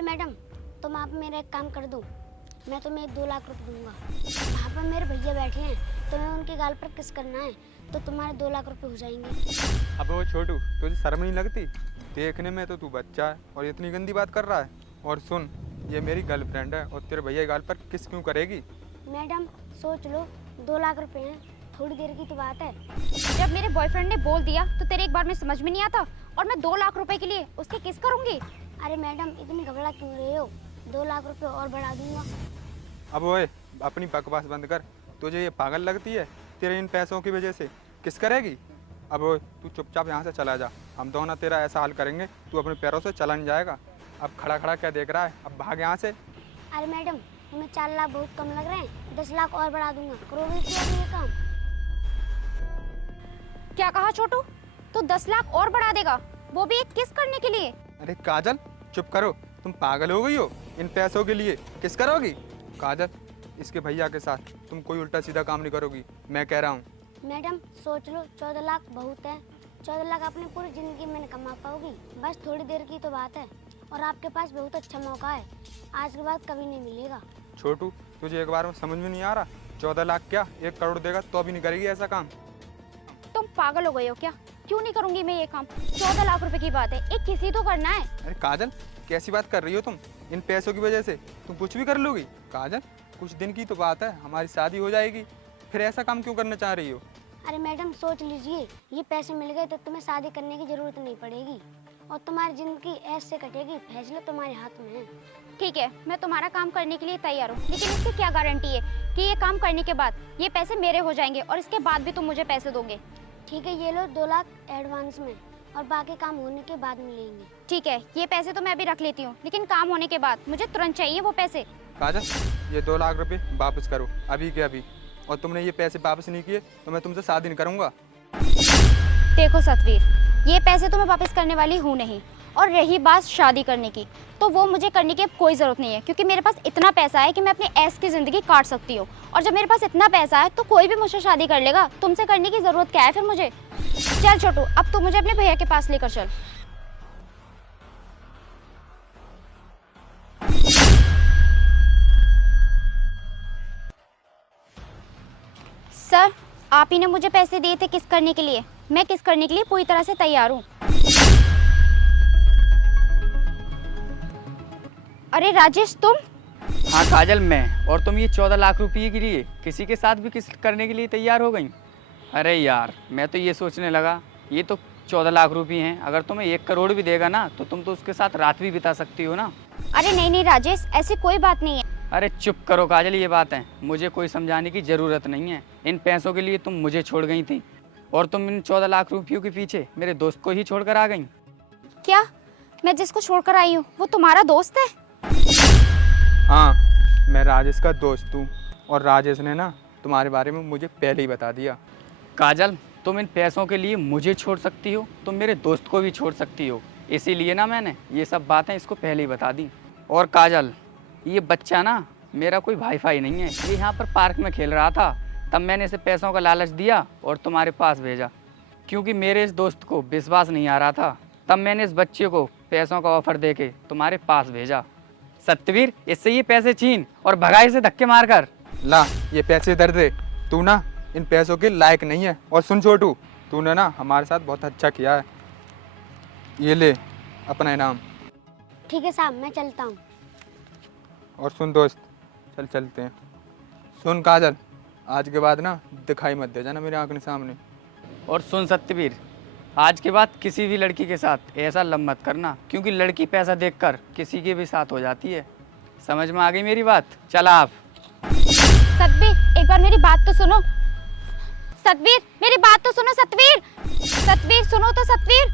चलो मैडम, तुम आप मेरा एक काम कर दो, मैं तुम्हें 2 लाख रुपए दूंगा। वहाँ पर मेरे भैया बैठे हैं, तुम्हें उनके गाल पर किस करना है तो तुम्हारे 2 लाख रुपए हो जाएंगे। अब वो छोटू, तुझे शर्म नहीं लगती? देखने में तो तू बच्चा है और इतनी गंदी बात कर रहा है। और सुन, ये मेरी गर्लफ्रेंड है और तेरे भैया के गाल पर किस क्यों करेगी? मैडम सोच लो, 2 लाख रुपए हैं, थोड़ी देर की तो बात है। जब मेरे बॉयफ्रेंड ने बोल दिया तो तेरे एक बार में समझ में नहीं आता, और मैं 2 लाख रुपए के लिए उसके किस करूंगी? अरे मैडम इतनी घबरा क्यों रहे हो, 2 लाख रुपए और बढ़ा दूंगा। अब ओए, अपनी बकवास बंद कर। तुझे ये पागल लगती है? तेरे इन पैसों की वजह से किस करेगी? अब ओए, तू चुपचाप यहाँ से चला जा, हम दोनों तेरा ऐसा हाल करेंगे तू अपने पैरों से चला नहीं जाएगा। अब खड़ा खड़ा क्या देख रहा है, अब भाग यहाँ से। अरे मैडम तुम्हें 4 लाख बहुत कम लग रहे हैं, 10 लाख और बढ़ा दूंगा, करोगे क्या ये काम? क्या कहा छोटू? तू 10 लाख और बढ़ा देगा, वो भी एक किस करने के लिए? अरे काजल चुप करो, तुम पागल हो गई हो? इन पैसों के लिए किस करोगी? काजल, इसके भैया के साथ तुम कोई उल्टा सीधा काम नहीं करोगी, मैं कह रहा हूँ। मैडम सोच लो, 14 लाख बहुत है, 14 लाख अपनी पूरी जिंदगी में नहीं कमा पाओगी, बस थोड़ी देर की तो बात है। और आपके पास बहुत अच्छा मौका है, आज के बाद कभी नहीं मिलेगा। छोटू, तुझे एक बार में समझ में नहीं आ रहा? 14 लाख क्या 1 करोड़ देगा तो अभी नहीं करेगी ऐसा काम? तुम पागल हो गए हो क्या? क्यों नहीं करूंगी मैं ये काम? 14 लाख रुपए की बात है, एक किसी तो करना है। अरे काजल, कैसी बात कर रही हो तुम? इन पैसों की वजह से तुम कुछ भी कर लोगी? काजल, कुछ दिन की तो बात है, हमारी शादी हो जाएगी, फिर ऐसा काम क्यों करना चाह रही हो? अरे मैडम सोच लीजिए, ये पैसे मिल गए तो तुम्हें शादी करने की जरूरत नहीं पड़ेगी और तुम्हारी जिंदगी ऐसे कटेगी, फैसला तुम्हारे हाथ में है। ठीक है, मैं तुम्हारा काम करने के लिए तैयार हूँ, लेकिन इसकी क्या गारंटी है कि ये काम करने के बाद ये पैसे मेरे हो जाएंगे और इसके बाद भी तुम मुझे पैसे दोगे? ठीक है, ये लो 2 लाख एडवांस में और बाकी काम होने के बाद मिलेंगे। ठीक है, ये पैसे तो मैं अभी रख लेती हूँ, लेकिन काम होने के बाद मुझे तुरंत चाहिए वो पैसे। काजल, ये 2 लाख रुपए वापस करो अभी के अभी, और तुमने ये पैसे वापस नहीं किए तो मैं तुमसे शादी नहीं करूँगा। देखो सतवीर, ये पैसे तो मैं वापस करने वाली हूँ नहीं, और रही बात शादी करने की, तो वो मुझे करने की अब कोई ज़रूरत नहीं है, क्योंकि मेरे पास इतना पैसा है कि मैं अपनी ऐश की ज़िंदगी काट सकती हूँ। और जब मेरे पास इतना पैसा है तो कोई भी मुझसे शादी कर लेगा, तुमसे करने की ज़रूरत क्या है फिर मुझे? चल छोटू, अब तू मुझे अपने भैया के पास लेकर चल। सर, आप ही ने मुझे पैसे दिए थे किस करने के लिए, मैं किस करने के लिए पूरी तरह से तैयार हूँ। अरे राजेश, तुम? हाँ काजल, मैं। और तुम ये 14 लाख रुपये के लिए किसी के साथ भी किस करने के लिए तैयार हो गई? अरे यार, मैं तो ये सोचने लगा ये तो 14 लाख रुपये हैं, अगर तुम्हें 1 करोड़ भी देगा ना तो तुम तो उसके साथ रात भी बिता सकती हो ना। अरे नहीं नहीं राजेश, ऐसी कोई बात नहीं है। अरे चुप करो काजल, ये बात है, मुझे कोई समझाने की ज़रूरत नहीं है। इन पैसों के लिए तुम मुझे छोड़ गई थी और तुम इन 14 लाख रुपयों के पीछे मेरे दोस्त को ही छोड़ कर आ गई। क्या? मैं जिसको छोड़कर आई हूँ वो तुम्हारा दोस्त है? हाँ, मैं राजेश का दोस्त हूँ और राजेश ने ना तुम्हारे बारे में मुझे पहले ही बता दिया। काजल, तुम इन पैसों के लिए मुझे छोड़ सकती हो, तुम मेरे दोस्त को भी छोड़ सकती हो, इसीलिए ना मैंने ये सब बातें इसको पहले ही बता दी। और काजल, ये बच्चा ना मेरा कोई भाई फाई नहीं है, ये यहाँ पर पार्क में खेल रहा था, तब मैंने इसे पैसों का लालच दिया और तुम्हारे पास भेजा, क्योंकि मेरे इस दोस्त को विश्वास नहीं आ रहा था, तब मैंने इस बच्चे को पैसों का ऑफर देके तुम्हारे पास भेजा। सत्यवीर, इससे ये पैसे छीन और भगा इसे धक्के मारकर। ला, ये पैसे इधर दे, तू ना इन पैसों के लायक नहीं है। और सुन छोटू, तूने ना हमारे साथ बहुत अच्छा किया है, ये ले अपना इनाम। ठीक है साहब, मैं चलता हूँ। और सुन दोस्त, चलते हैं। सुन काजल, आज के बाद ना दिखाई मत दे जाना मेरे आंखों के सामने। और सुन सत्यवीर, आज के बाद किसी भी लड़की के साथ ऐसा लब मत करना, क्योंकि लड़की पैसा देखकर किसी के भी साथ हो जाती है। समझ में आ गई मेरी बात? चला आप। सतवीर, एक बार मेरी बात तो सुनो। सतवीर, मेरी बात तो सुनो। सतवीर, सतवीर सुनो तो। सतवीर,